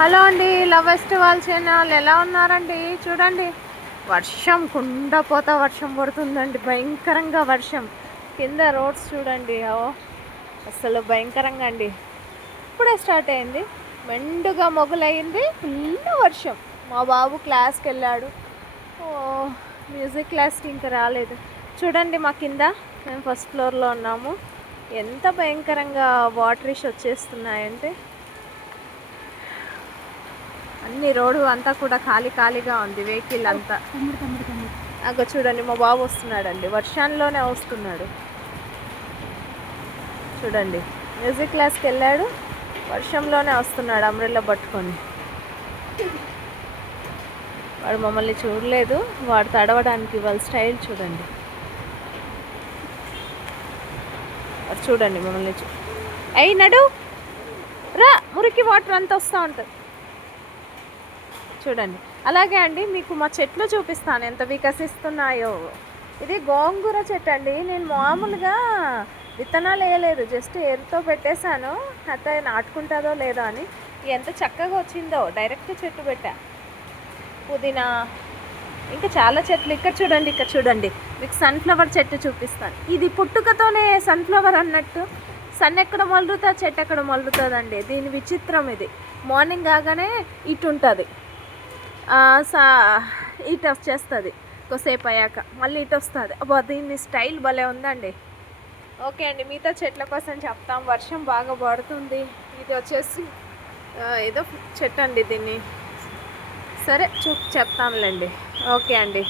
Hello అండి, love festival channel ఎలా ఉన్నారండి? చూడండి, వర్షం కుండపోత వర్షం పడుతుందండి, భయంకరంగా వర్షం. కింద రోడ్స్ చూడండి, అసలు భయంకరంగా అండి. ఇప్పుడే స్టార్ట్ అయింది, మెండుగా మొదలైంది, ఫుల్ వర్షం. మా బాబు క్లాస్కి వెళ్ళాడు, మ్యూజిక్ క్లాస్కి ఇంకా రాలేదు. చూడండి మా కింద, మేము ఫస్ట్ ఫ్లోర్లో ఉన్నాము. ఎంత భయంకరంగా వాటరిష్ వచ్చేస్తున్నాయంటే అన్ని రోడ్డు అంతా కూడా ఖాళీగా ఉంది, వెహికల్ అంతా. అగో చూడండి, మా బాబు వస్తున్నాడండి, వర్షంలోనే వస్తున్నాడు. చూడండి, మ్యూజిక్ క్లాస్కి వెళ్ళాడు, వర్షంలోనే వస్తున్నాడు అంబ్రెల్లా పట్టుకొని. వాడు మమ్మల్ని చూడలేదు, వాడు తడవడానికి వాళ్ళ స్టైల్ చూడండి. వాడు చూడండి మమ్మల్ని నడు రా, మురికి వాటర్ అంతా వస్తూ ఉంటుంది. చూడండి, అలాగే అండి మీకు మా చెట్లు చూపిస్తాను ఎంత వికసిస్తున్నాయో. ఇది గోంగూర చెట్టు అండి. నేను మామూలుగా విత్తనాలు వేయలేదు, జస్ట్ ఎరుతో పెట్టేశాను, అయితే నాటుకుంటుందో లేదో అని. ఎంత చక్కగా వచ్చిందో, డైరెక్ట్ చెట్టు పెట్టా. పుదీనా, ఇంకా చాలా చెట్లు. ఇక్కడ చూడండి మీకు సన్ఫ్లవర్ చెట్టు చూపిస్తాను. ఇది పుట్టుకతోనే సన్ఫ్లవర్ అన్నట్టు, సన్ ఎక్కడ మొలురుతా చెట్టు ఎక్కడ మొలురుతుందండి. దీని విచిత్రం ఇది. మార్నింగ్ కాగానే ఇటు ఉంటుంది, ఇటు వచ్చేస్తుంది, కొద్దిసేపు అయ్యాక మళ్ళీ ఇటు వస్తుంది. అబ్బా, దీన్ని స్టైల్ భలే ఉందండి. ఓకే అండి, మిగతా చెట్ల కోసం చెప్తాం. వర్షం బాగా పడుతుంది. ఇది వచ్చేసి ఏదో చెట్టు అండి, దీన్ని సరే చెప్తాంలేండి. ఓకే అండి.